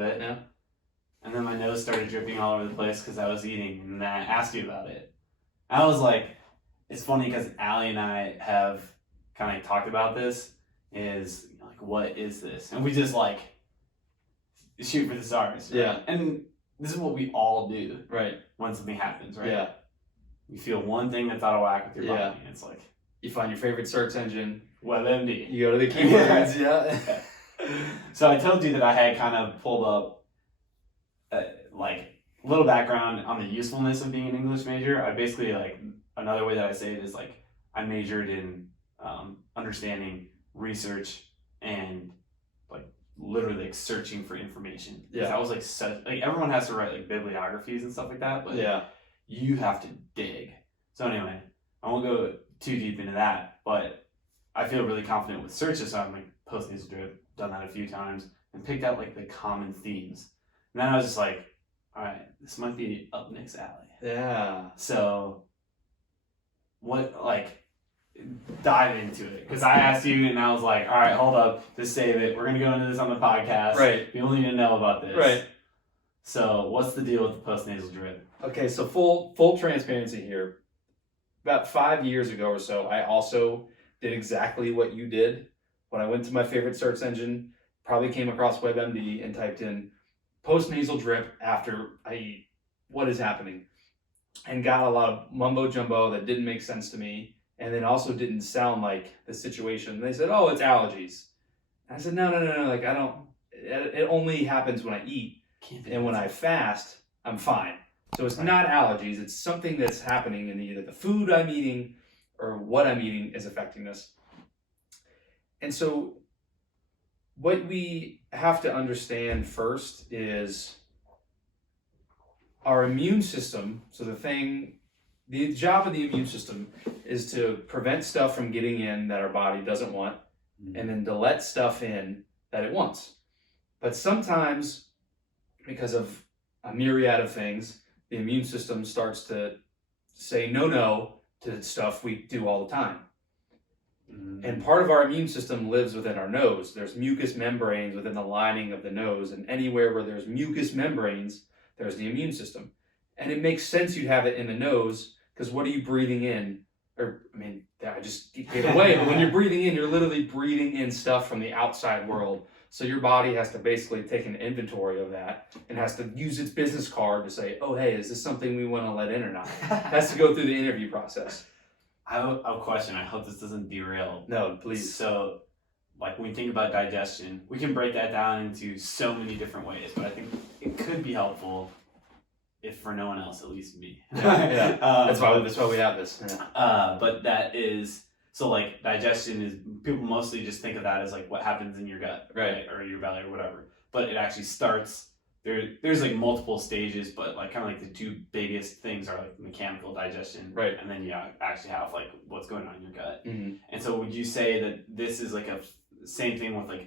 bit. Yeah. And then my nose started dripping all over the place because I was eating. And then I asked you about it. I was like, it's funny because Allie and I have kind of talked about this. Is like, what is this? And we just like shoot for the stars. Right? Yeah. And this is what we all do. Right. When something happens, right? Yeah. You feel one thing that's out of whack with your body. And it's like, you find your favorite search engine. WebMD. You go to the keywords. Yeah. So I told you that I had kind of pulled up like a little background on the usefulness of being an English major. I basically like another way that I say it is like I majored in understanding, research, and like literally like searching for information. Yeah. That was like such like everyone has to write like bibliographies and stuff like that, but yeah, you have to dig. So anyway, I won't go too deep into that, but I feel really confident with searches. So I'm like post-nasal drip, done that a few times, and picked out like the common themes. And then I was just like, all right, this might be up Nick's alley. Yeah. So what, like, dive into it. Because I asked you and I was like, all right, hold up, just save it. We're going to go into this on the podcast. Right. People need to know about this. Right. So what's the deal with the post-nasal drip? Okay, so full transparency here. About 5 years ago or so, I also did exactly what you did. When I went to my favorite search engine, probably came across WebMD and typed in post-nasal drip after I eat. What is happening? And got a lot of mumbo jumbo that didn't make sense to me, and then also didn't sound like the situation. They said, "Oh, it's allergies." And I said, "No. Like I don't. It only happens when I eat, and when I fast, I'm fine. So it's not allergies. It's something that's happening in either the food I'm eating or what I'm eating is affecting this." And so, what we have to understand first is our immune system. So the job of the immune system is to prevent stuff from getting in that our body doesn't want, and then to let stuff in that it wants. But sometimes, because of a myriad of things, the immune system starts to say no to stuff we do all the time. And part of our immune system lives within our nose. There's mucous membranes within the lining of the nose, and anywhere where there's mucous membranes, there's the immune system. And it makes sense you'd have it in the nose, because what are you breathing in? I just gave it away, but when you're breathing in, you're literally breathing in stuff from the outside world. So your body has to basically take an inventory of that and has to use its business card to say, oh, hey, is this something we want to let in or not? It has to go through the interview process. I have a question. I hope this doesn't derail. No, please. So, like when we think about digestion, we can break that down into so many different ways, but I think it could be helpful, if for no one else, at least me. Yeah. That's why we have this. Yeah. But that is, so like digestion is, people mostly just think of that as like what happens in your gut, right? Or your belly or whatever. But it actually starts, there's like multiple stages, but like kind of like the two biggest things are like mechanical digestion, right? And then you actually have like what's going on in your gut. Mm-hmm. And so would you say that this is like a same thing with like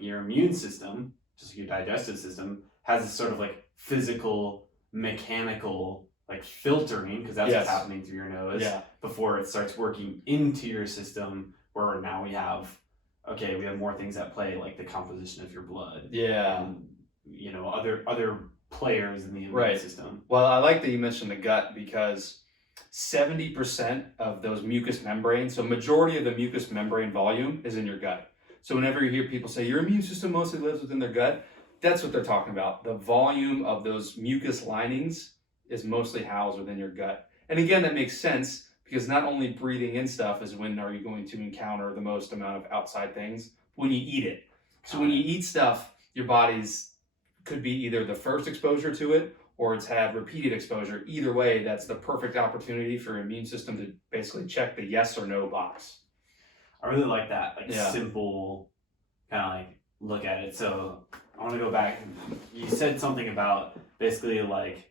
your immune system, just like your digestive system, has this sort of like physical, mechanical like filtering, because that's what's happening through your nose before it starts working into your system, where now we have more things at play, like the composition of your blood. Other players in the immune system. Well, I like that you mentioned the gut, because 70% of those mucous membranes, so majority of the mucous membrane volume is in your gut. So whenever you hear people say your immune system mostly lives within their gut, that's what they're talking about. The volume of those mucous linings is mostly housed within your gut. And again, that makes sense, because not only breathing in stuff is when are you going to encounter the most amount of outside things, when you eat it. So when you eat stuff, your body's could be either the first exposure to it or it's had repeated exposure. Either way, that's the perfect opportunity for your immune system to basically check the yes or no box. I really like that, simple kind of like look at it. So I want to go back. You said something about basically like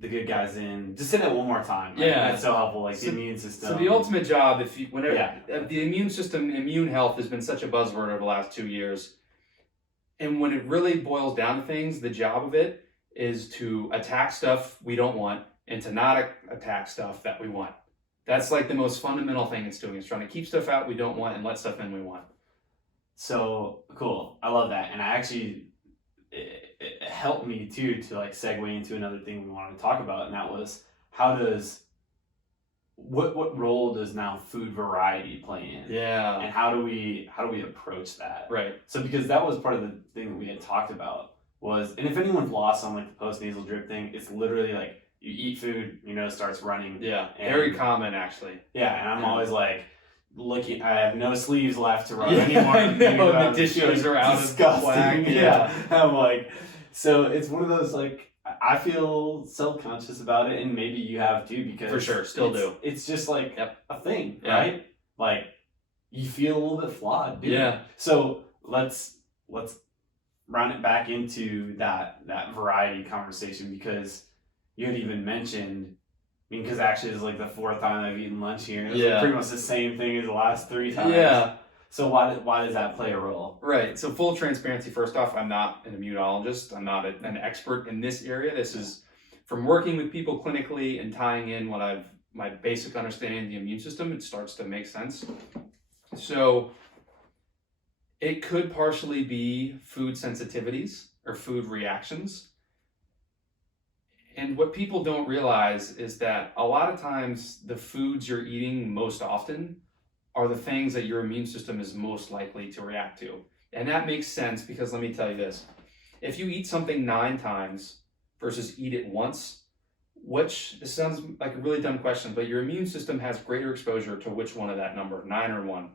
the good guys in. Just say that one more time. That's so helpful. Like the immune system. So the ultimate job, the immune system, immune health has been such a buzzword over the last 2 years. And when it really boils down to things, the job of it is to attack stuff we don't want and to not attack stuff that we want. That's like the most fundamental thing it's doing. It's trying to keep stuff out we don't want and let stuff in we want. So cool. I love that. And I actually, helped me too to like segue into another thing we wanted to talk about, and that was what role does now food variety play in? Yeah. And how do we approach that? Right. So because that was part of the thing that we had talked about was, and if anyone's lost on like the post-nasal drip thing, it's literally like you eat food, your nose starts running. Yeah. And, Very common, actually. Yeah, and I'm always like looking. I have no sleeves left to run Yeah, anymore. I know, the tissues are out of whack. Yeah. I'm like, so it's one of those like, I feel self-conscious about it, and maybe you have too, because For sure, still do. It's just like a thing, Yeah. right? Like you feel a little bit flawed, dude. Yeah. So let's run it back into that variety conversation, because you had even mentioned, I mean, because actually it's like the fourth time I've eaten lunch here, and it's like pretty much the same thing as the last 3 times. Yeah. So why does that play a role? Right. So full transparency, first off, I'm not an immunologist. I'm not an expert in this area. This is from working with people clinically and tying in my basic understanding of the immune system, it starts to make sense. So it could partially be food sensitivities or food reactions. And what people don't realize is that a lot of times the foods you're eating most often are the things that your immune system is most likely to react to. And that makes sense, because let me tell you this. If you eat something 9 times versus eat it once, this sounds like a really dumb question, but your immune system has greater exposure to which one of that number, 9 or 1?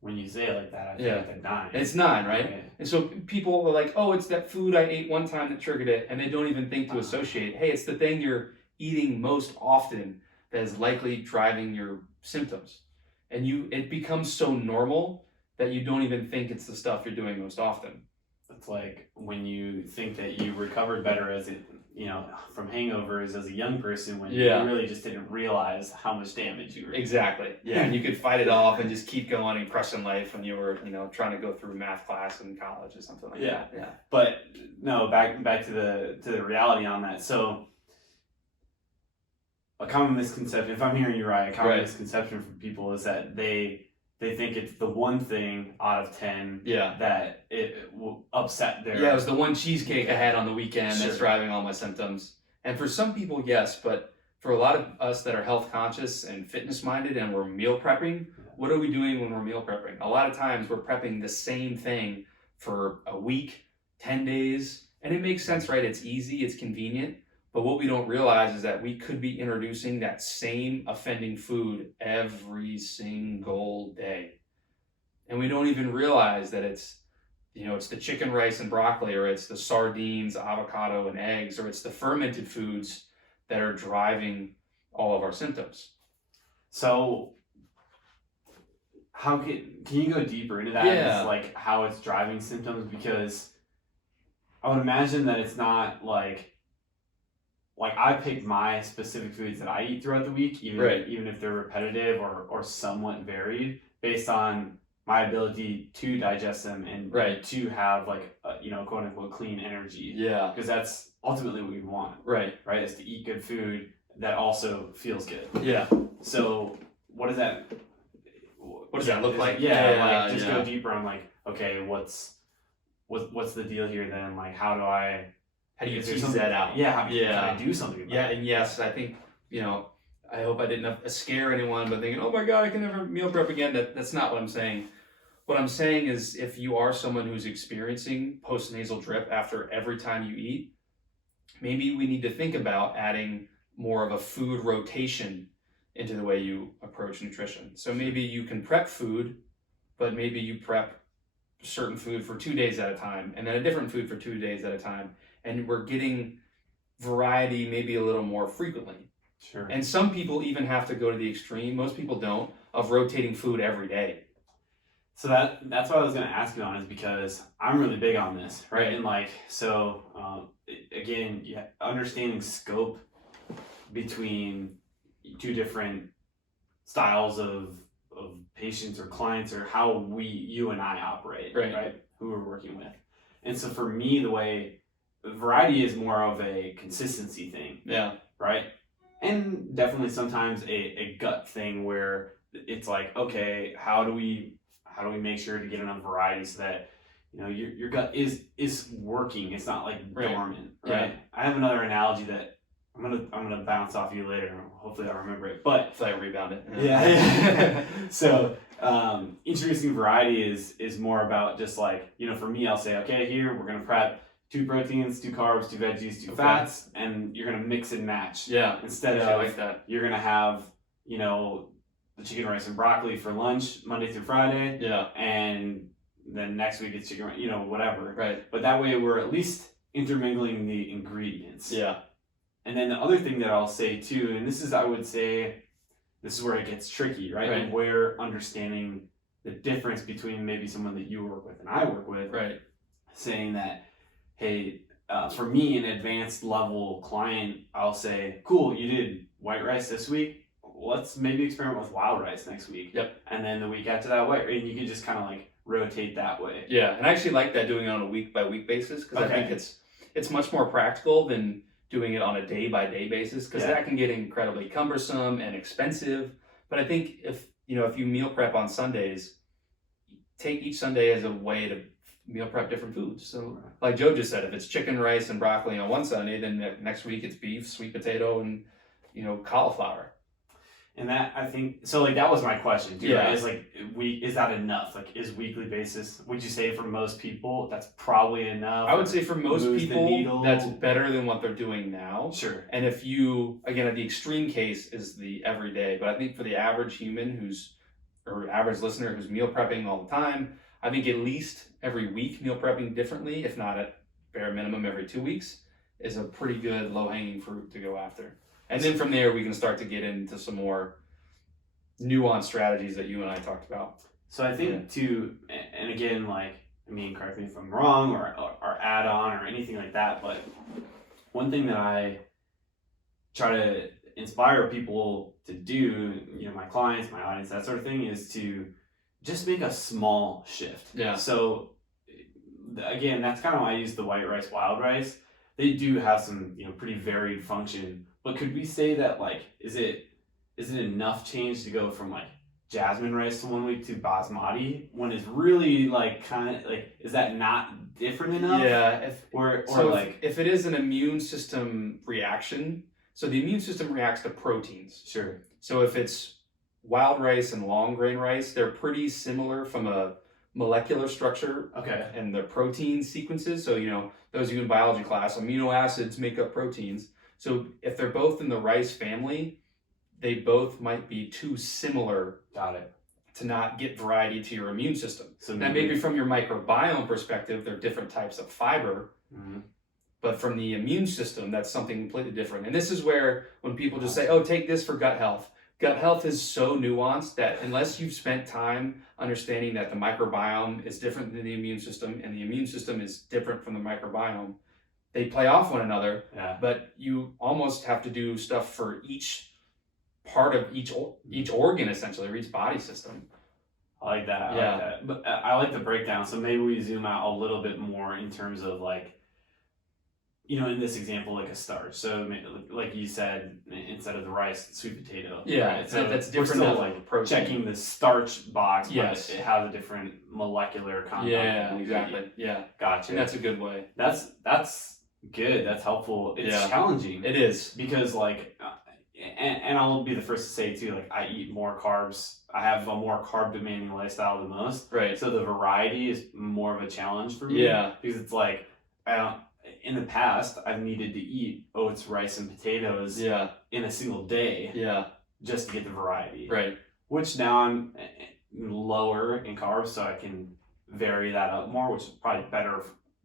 When you say it like that, I think it's 9. It's 9, right? Okay. And so people are like, oh, it's that food I ate one time that triggered it, and they don't even think to associate, hey, it's the thing you're eating most often that is likely driving your symptoms. And it becomes so normal that you don't even think it's the stuff you're doing most often. It's like when you think that you recovered better from hangovers as a young person, when you really just didn't realize how much damage you were doing. Exactly. Yeah. And you could fight it off and just keep going and crushing life when you were, trying to go through math class in college or something like that. Yeah. But no, back to the reality on that. So a common misconception, if I'm hearing you right, a common misconception for people is that they think it's the one thing out of 10 that it will upset their... Yeah, it was the one cheesecake I had on the weekend that's driving all my symptoms. And for some people, yes, but for a lot of us that are health conscious and fitness minded and we're meal prepping, what are we doing when we're meal prepping? A lot of times we're prepping the same thing for a week, 10 days, and it makes sense, right? It's easy, it's convenient. But what we don't realize is that we could be introducing that same offending food every single day. And we don't even realize that it's the chicken, rice, and broccoli, or it's the sardines, avocado, and eggs, or it's the fermented foods that are driving all of our symptoms. So how can you go deeper into that? It's like how it's driving symptoms, because I would imagine that it's not like I pick my specific foods that I eat throughout the week, even if they're repetitive or somewhat varied, based on my ability to digest them and to have like quote unquote clean energy. Yeah. Because that's ultimately what we want. Right. Is to eat good food that also feels good. Yeah. So what does that look like? Go deeper on like, okay, what's the deal here then? Like how do you tease that out? Yeah, can I do something about it? And yes, I think, I hope I didn't scare anyone by thinking, oh my God, I can never meal prep again. That's not what I'm saying. What I'm saying is, if you are someone who's experiencing post-nasal drip after every time you eat, maybe we need to think about adding more of a food rotation into the way you approach nutrition. So maybe you can prep food, but maybe you prep certain food for 2 days at a time, and then a different food for 2 days at a time. And we're getting variety maybe a little more frequently. Sure. And some people even have to go to the extreme, most people don't, of rotating food every day. So that's what I was going to ask you on, is because I'm really big on this, right? And again, understanding scope between 2 different styles of patients or clients, or how you and I operate, right? Who we're working with. And so for me, the way variety is more of a consistency thing. Yeah. Right? And definitely sometimes a gut thing, where it's like, okay, how do we make sure to get enough variety so that your gut is working. It's not like Right. dormant, Yeah. right? I have another analogy that I'm gonna bounce off you later. Hopefully I'll remember it. But If I rebound it. yeah. So introducing variety is more about just like, for me, I'll say, okay, here we're gonna prep 2 proteins, 2 carbs, 2 veggies, 2 Okay. fats, and you're gonna mix and match. Yeah. Instead I of like that. you're gonna have, the chicken, rice, and broccoli for lunch Monday through Friday, Yeah. and then next week it's chicken, whatever. Right. But that way we're at least intermingling the ingredients. Yeah. And then the other thing that I'll say too, and I would say, this is where it gets tricky, right? Right. And where understanding the difference between maybe someone that you work with and I work with, Right. saying that, hey, for me, an advanced level client, I'll say, cool, you did white rice this week. Let's maybe experiment with wild rice next week. Yep. And then the week after that, white, and you can just kind of like rotate that way. Yeah, and I actually like that doing it on a week by week basis because Okay. I think it's much more practical than doing it on a day by day basis because that can get incredibly cumbersome and expensive. But I think if you meal prep on Sundays, take each Sunday as a way to meal prep different foods. So like Joe just said, if it's chicken, rice, and broccoli on one Sunday, then next week it's beef, sweet potato, and cauliflower. And that, I think, so like that was my question too, Yeah. right? Is like, is that enough? Like, is weekly basis, would you say for most people, that's probably enough? I would say for most Move the people, needle? that's better than what they're doing now. Sure. And if you, again, the extreme case is the everyday, but I think for the average human or average listener who's meal prepping all the time, I think at least every week meal prepping differently, if not at bare minimum every 2 weeks, is a pretty good low-hanging fruit to go after. And then from there, we can start to get into some more nuanced strategies that you and I talked about. So I think too, and again, like, correct me if I'm wrong or add on or anything like that, but one thing that I try to inspire people to do, my clients, my audience, that sort of thing, is to just make a small shift. Yeah. So again, that's kind of why I use the white rice, wild rice. They do have some, pretty varied function, but could we say that, like, is it enough change to go from like jasmine rice 1 week to basmati when it's really like kind of like, is that not different enough? Yeah. If it is an immune system reaction, so the immune system reacts to proteins. Sure. So if it's wild rice and long grain rice, they're pretty similar from a molecular structure. Okay. And the protein sequences. So, those of you in biology class, amino acids make up proteins. So if they're both in the rice family, they both might be too similar. Got it. To not get variety to your immune system. So now maybe from your microbiome perspective, they're different types of fiber. Mm-hmm. But from the immune system, that's something completely different. And this is where when people just say, oh, take this for gut health. Gut health is so nuanced that unless you've spent time understanding that the microbiome is different than the immune system and the immune system is different from the microbiome, they play off one another. Yeah. But you almost have to do stuff for each part of each organ, essentially, or each body system. I like that. I like that. But I like the breakdown. So maybe we zoom out a little bit more in terms of like, in this example, like a starch. So like you said, instead of the rice, sweet potato. Yeah, right? So that's we're different. still like checking the starch box, yes, but it has a different molecular compound. Yeah, exactly. Yeah, gotcha. And that's a good way. That's good. That's helpful. It's challenging. It is because like, and I'll be the first to say too, like I eat more carbs. I have a more carb demanding lifestyle than most. Right. So the variety is more of a challenge for me. Yeah. Because it's like in the past I've needed to eat oats, rice, and potatoes. Yeah. In a single day. Yeah. Just to get the variety. Right. Which now I'm lower in carbs, so I can vary that up more, which is probably better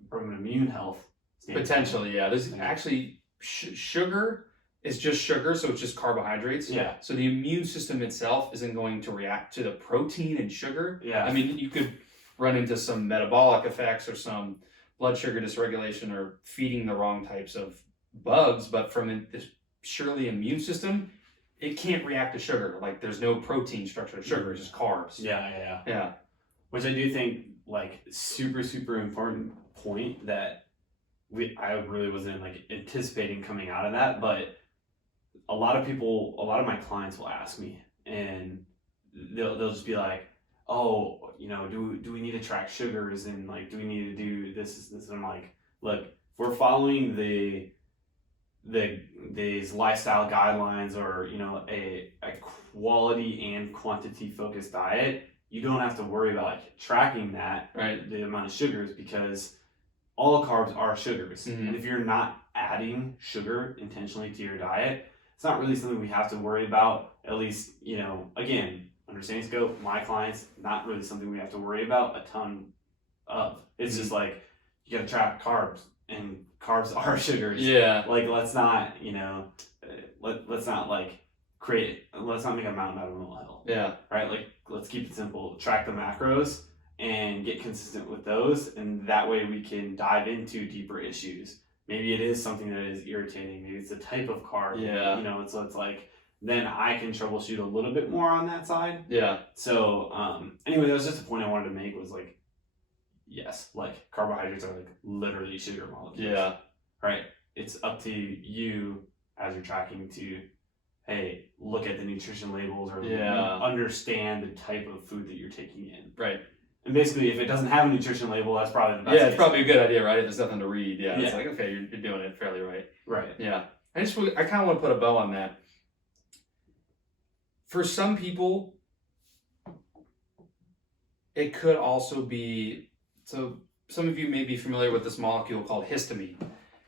from an immune health standpoint. Potentially, yeah. There's actually sugar is just sugar, so it's just carbohydrates. Yeah. So the immune system itself isn't going to react to the protein and sugar. Yeah. I mean, you could run into some metabolic effects or some blood sugar dysregulation or feeding the wrong types of bugs, but from this purely immune system, it can't react to sugar. Like there's no protein structure to sugar, it's just carbs. Yeah. Which I do think like super, super important point that I really wasn't like anticipating coming out of that, but a lot of my clients will ask me and they'll just be like, oh, do we need to track sugars, and like, do we need to do this? And I'm like, look, if we're following these lifestyle guidelines, or a quality and quantity focused diet, you don't have to worry about like tracking that, Right. the amount of sugars, because all carbs are sugars. Mhm. And if you're not adding sugar intentionally to your diet, it's not really something we have to worry about. At least, again, understanding scope, my clients, not really something we have to worry about a ton of. It's just like, you gotta track carbs, and carbs are sugars. Yeah. Like, let's not, let's not like let's not make a mountain out of a molehill. Yeah. Right? Like, let's keep it simple. Track the macros and get consistent with those, and that way we can dive into deeper issues. Maybe it is something that is irritating. Maybe it's the type of carb. Yeah. It's like, then I can troubleshoot a little bit more on that side. Yeah. So anyway, that was just a point I wanted to make, was like, yes, like, carbohydrates are like literally sugar molecules. Yeah. Right? It's up to you as you're tracking to, hey, look at the nutrition labels, or understand the type of food that you're taking in. Right. And basically, if it doesn't have a nutrition label, that's probably the best. Yeah, it's probably a good idea, right? If there's nothing to read. Yeah. It's Yeah. like, okay, you're doing it fairly right. Right. Yeah. I kind of want to put a bow on that. For some people, it could also be, so some of you may be familiar with this molecule called histamine,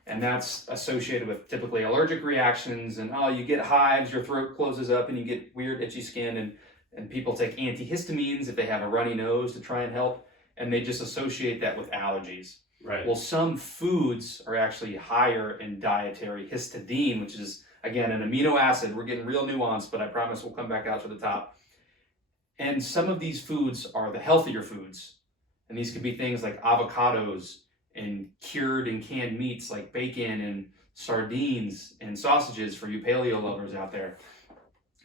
and that's associated with typically allergic reactions, and you get hives, your throat closes up, and you get weird itchy skin, and people take antihistamines if they have a runny nose to try and help, and they just associate that with allergies. Right. Well, some foods are actually higher in dietary histidine, which is, again, an amino acid. We're getting real nuanced, but I promise we'll come back out to the top. And some of these foods are the healthier foods. And these could be things like avocados and cured and canned meats like bacon and sardines and sausages for you paleo lovers out there.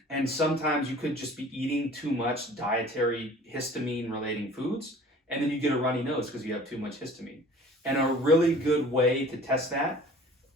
And sometimes you could just be eating too much dietary histamine relating foods, and then you get a runny nose because you have too much histamine. And a really good way to test that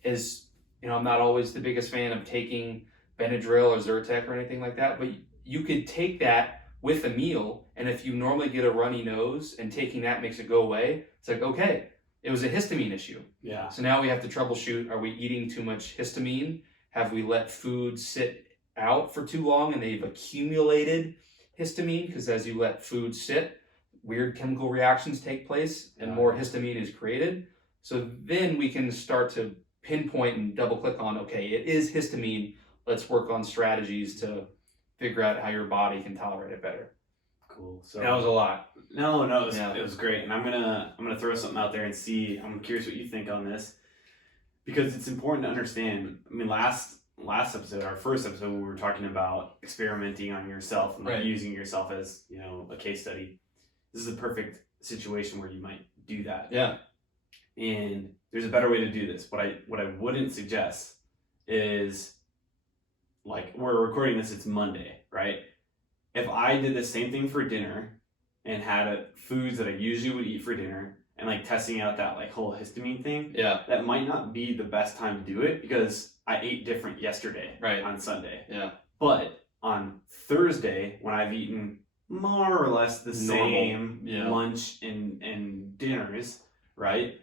is, I'm not always the biggest fan of taking Benadryl or Zyrtec or anything like that, but you could take that with a meal, and if you normally get a runny nose and taking that makes it go away, it's like, okay, it was a histamine issue. Yeah. So now we have to troubleshoot, are we eating too much histamine? Have we let food sit out for too long and they've accumulated histamine? Because as you let food sit, weird chemical reactions take place and more histamine is created. So then we can start to pinpoint and double click on, okay, it is histamine. Let's work on strategies to figure out how your body can tolerate it better. Cool. So That was a lot. No, it was great, and I'm gonna throw something out there and see. I'm curious what you think on this, because it's important to understand. I mean, last episode, our first episode, we were talking about experimenting on yourself and Right. using yourself as a case study. This is a perfect situation where you might do that. Yeah. And there's a better way to do this. What I wouldn't suggest is, like, we're recording this, it's Monday, right? If I did the same thing for dinner and had foods that I usually would eat for dinner, and like testing out that like whole histamine thing, Yeah. that might not be the best time to do it, because I ate different yesterday, Right. on Sunday. Yeah. But on Thursday, when I've eaten more or less the same lunch and dinners, right?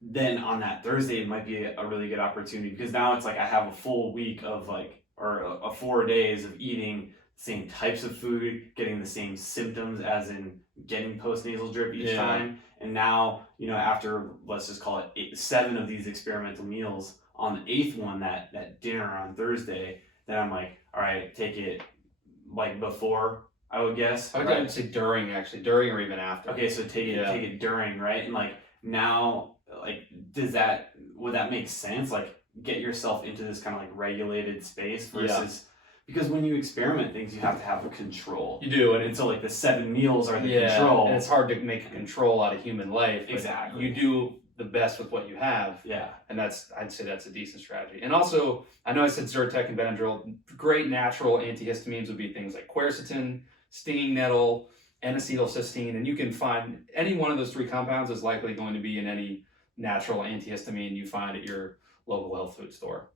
Then on that Thursday, it might be a really good opportunity, because now it's like I have a full week of a 4 days of eating the same types of food, getting the same symptoms, as in getting post-nasal drip each time. And now, after, let's just call it 7 of these experimental meals, on the 8th one, that dinner on Thursday, then I'm like, all right, take it like before, I would guess. I would say during or even after. Okay, so take it during, right? And like now, like, would that make sense? Like, get yourself into this kind of like regulated space versus, because when you experiment things, you have to have a control. You do, and so like the 7 meals are the control. And it's hard to make a control out of human life. Exactly. You do the best with what you have. Yeah. And I'd say that's a decent strategy. And also, I know I said Zyrtec and Benadryl. Great natural antihistamines would be things like quercetin, stinging nettle, N-acetylcysteine, and you can find any one of those 3 compounds is likely going to be in any natural antihistamine you find at your local health food store.